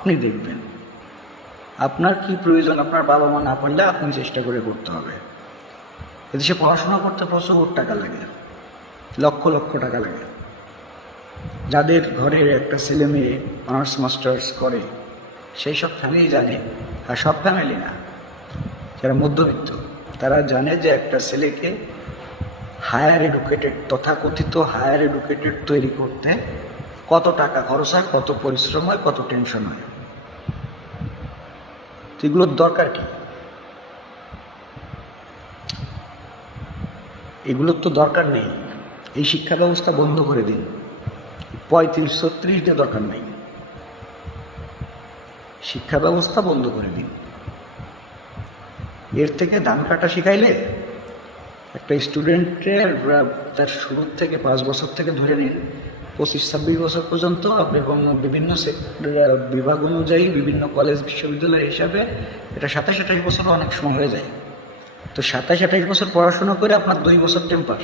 আপনি দেখবেন আপনার কি প্রয়োজন, আপনার বাবা মা না পারলে আপনি চেষ্টা করে করতে হবে। এদেশে পড়াশোনা করতে প্রচুর টাকা লাগে, লক্ষ লক্ষ টাকা লাগে। যাদের ঘরের একটা ছেলে মেয়ে অনার্স মাস্টার্স করে সেই সব ফ্যামিলি জানে, আর সব ফ্যামিলি না, যারা মধ্যবিত্ত তারা জানে যে একটা ছেলেকে হায়ার এডুকেটেড, তথাকথিত হায়ার এডুকেটেড তৈরি করতে কত টাকা খরচ হয়, কত পরিশ্রম হয়, কত টেনশন হয়। এগুলোর দরকার কি? এগুলোর তো দরকার নেই। এই শিক্ষা ব্যবস্থা বন্ধ করে দিন। 35-36 দিয়ে দরকার নাই, শিক্ষা ব্যবস্থা বন্ধ করে দিন। এর থেকে ধান কাটা শিখাইলে একটা স্টুডেন্টের তার শুরু থেকে 5 বছর থেকে ধরে নিন 25-26 বছর পর্যন্ত আপনি বিভিন্ন বিভাগ অনুযায়ী বিভিন্ন কলেজ বিশ্ববিদ্যালয় হিসাবে এটা 27-28 বছরও অনেক সময় হয়ে যায়। তো 27-28 বছর পড়াশোনা করে আপনার 2 বছর টেম্পার,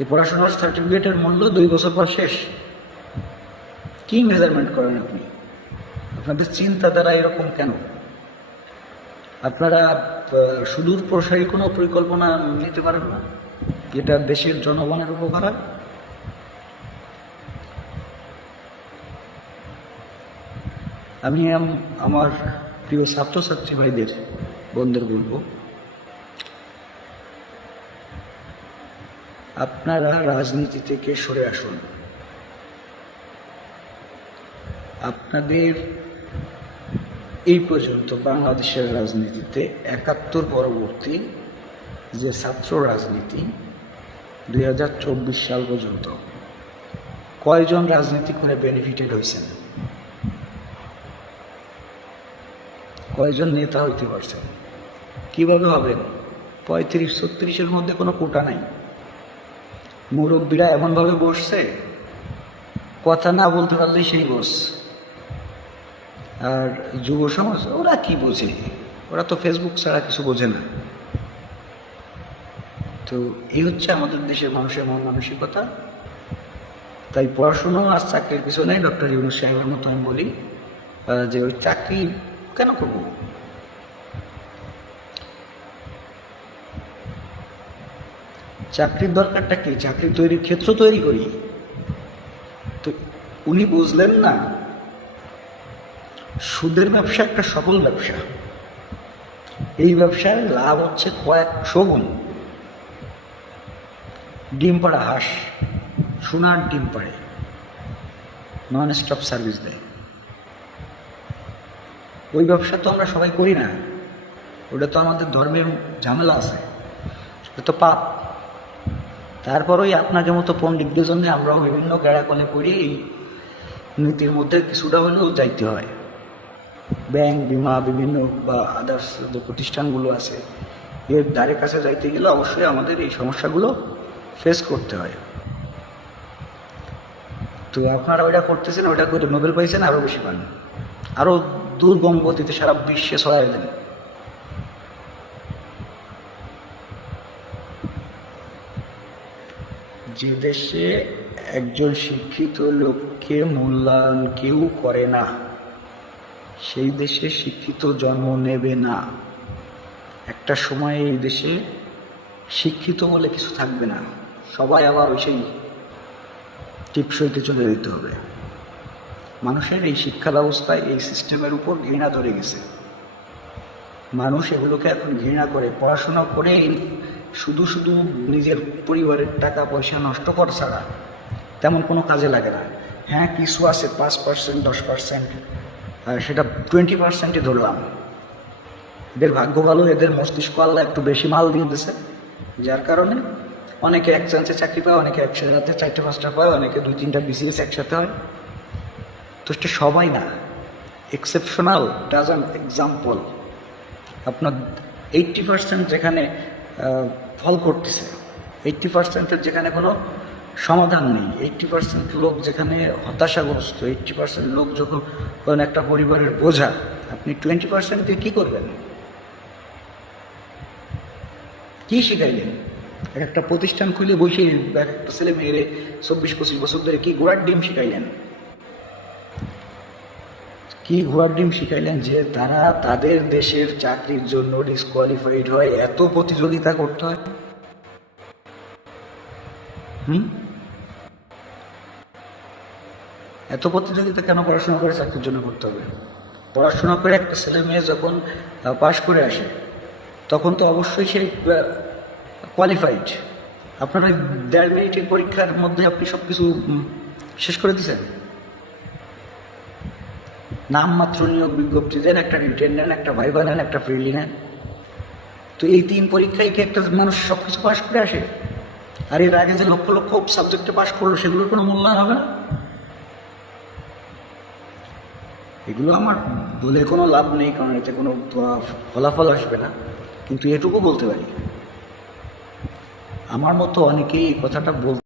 এই পড়াশোনার সার্টিফিকেটের মূল্য 2 বছর পর শেষ। কি মেজারমেন্ট করেন আপনি? আপনাদের চিন্তাধারা এরকম কেন? আপনারা সুদূর প্রসারী কোনো পরিকল্পনা নিতে পারেন না যেটা দেশের জনগণের উপকার হয়? আমি আমার প্রিয় ছাত্রছাত্রী ভাইদের বন্ধুদের বলবো, আপনারা রাজনীতি থেকে সরে আসুন। আপনাদের এই পর্যন্ত বাংলাদেশের রাজনীতিতে 71 পরবর্তী যে ছাত্র রাজনীতি 2024 সাল পর্যন্ত কয়জন রাজনীতি করে বেনিফিটেড হয়েছেন? কয়জন নেতা হইতে পারছেন? কিভাবে হবেন? 35-36-এর মধ্যে কোনো কোটা নাই। মুরব্বীরা এমনভাবে বসছে, কথা না বলতে পারলেই সেই বস। আর যুব সমাজ ওরা কি বোঝে? ওরা তো ফেসবুক ছাড়া কিছু বোঝে না। তো এই হচ্ছে আমাদের দেশের মানুষের মন মানসিকতা। তাই পড়াশুনো আর চাকরির পিছনে ডক্টর ইউনূস সাহেবের মতো আমি বলি যে ওই চাকরি কেন করব? চাকরির দরকারটা কি? চাকরি তৈরির ক্ষেত্র তৈরি করি। তো উনি বুঝলেন না সুদের ব্যবসা একটা সফল ব্যবসা। এই ব্যবসার লাভ হচ্ছে কয়েকশো গুণ। ডিম পাড়া হাঁস সোনার ডিম পাড়ে, নন স্টপ সার্ভিস দেয়। ওই ব্যবসা তো আমরা সবাই করি না, ওটা তো আমাদের ধর্মের ঝামেলা আছে, ওটা তো পাপ। তারপরেই আপনাকে মতো পণ্ডিতদের জন্য আমরাও বিভিন্ন গ্যাড়াকলে করি, এই নীতির মধ্যে কিছুটা হলেও যাইতে হয়। ব্যাংক, বিমা, বিভিন্ন বা আদার্স যে প্রতিষ্ঠানগুলো আছে এর দ্বারে কাছে যাইতে গেলে অবশ্যই আমাদের এই সমস্যাগুলো ফেস করতে হয়। তো আপনারা ওইটা করতেছেন, ওইটা করে নোবেল পাইছেন, আরও বেশি পান, আরও দুর্গম গতিতে সারা বিশ্বে ছড়াই দেন। যে দেশে একজন শিক্ষিত লোককে মূল্যায়ন কেউ করে না, সেই দেশে শিক্ষিত জন্ম নেবে না। একটা সময় এই দেশে শিক্ষিত বলে কিছু থাকবে না, সবাই আবার ওই সেই টিপসইতে চলে যেতে হবে। মানুষের এই শিক্ষা ব্যবস্থায়, এই সিস্টেমের উপর ঘৃণা ধরে গেছে। মানুষ এগুলোকে এখন ঘৃণা করে। পড়াশোনা করে শুধু শুধু নিজের পরিবারের টাকা পয়সা নষ্ট করা ছাড়া তেমন কোনো কাজে লাগে না। হ্যাঁ, কিছু আছে 5%, 10%, সেটা 20%ই ধরলাম। এদের ভাগ্য ভালো, এদের মস্তিষ্ক আল্লাহ একটু বেশি মাল দিয়ে দিয়েছে, যার কারণে অনেকে এক চান্সে চাকরি পায়, অনেকে একসাথে 4-5টা পায়, অনেকে 2-3টা বিসিএস একসাথে হয়। তো সেটা সবাই না, এক্সেপশনাল ডাজন এক্সাম্পল। আপনার 80% যেখানে ফল করতেছে, 80%-এর যেখানে কোনো সমাধান নেই, 80% লোক যেখানে হতাশাগ্রস্ত, 80% লোক যখন একটা পরিবারের বোঝা, আপনি 20% দিয়ে কী করবেন? কী শিখাইলেন? একটা প্রতিষ্ঠান খুলে বসে একটা ছেলে মেয়েরে 24-25 বছর ধরে কি গোড়ার ডিম শিখাইলেন? কি ঘোড়ার ডিম শিখাইলেন যে তারা তাদের দেশের চাকরির জন্য ডিসকোয়ালিফাইড হয়, এত প্রতিযোগিতা করতে হয়? এত প্রতিযোগিতা কেন পড়াশোনা করে চাকরির জন্য করতে হবে? পড়াশোনা করে একটা ছেলে মেয়ে যখন পাশ করে আসে তখন তো অবশ্যই সে কোয়ালিফাইড। আপনার ওই 1.5 মিনিটের পরীক্ষার মধ্যে আপনি সব কিছু শেষ করে দিচ্ছেন। নামমাত্র নিয়োগ বিজ্ঞপ্তি দেন, একটা রিটেন নেন, একটা ভাইভা নেন, একটা প্রিলি নেন, তো এই 3 পরীক্ষায় কি একটা মানুষ সব কিছু পাশ করে আসে? আর এর আগে যে লক্ষ লক্ষ সাবজেক্টে পাশ করলো সেগুলোর কোনো মূল্যায়ন হবে না? এগুলো আমার বলে কোনো লাভ নেই, কারণ এতে কোনো ফলাফল আসবে না। কিন্তু এটুকু বলতে পারি, আমার মতো অনেকেই এই কথাটা বলতে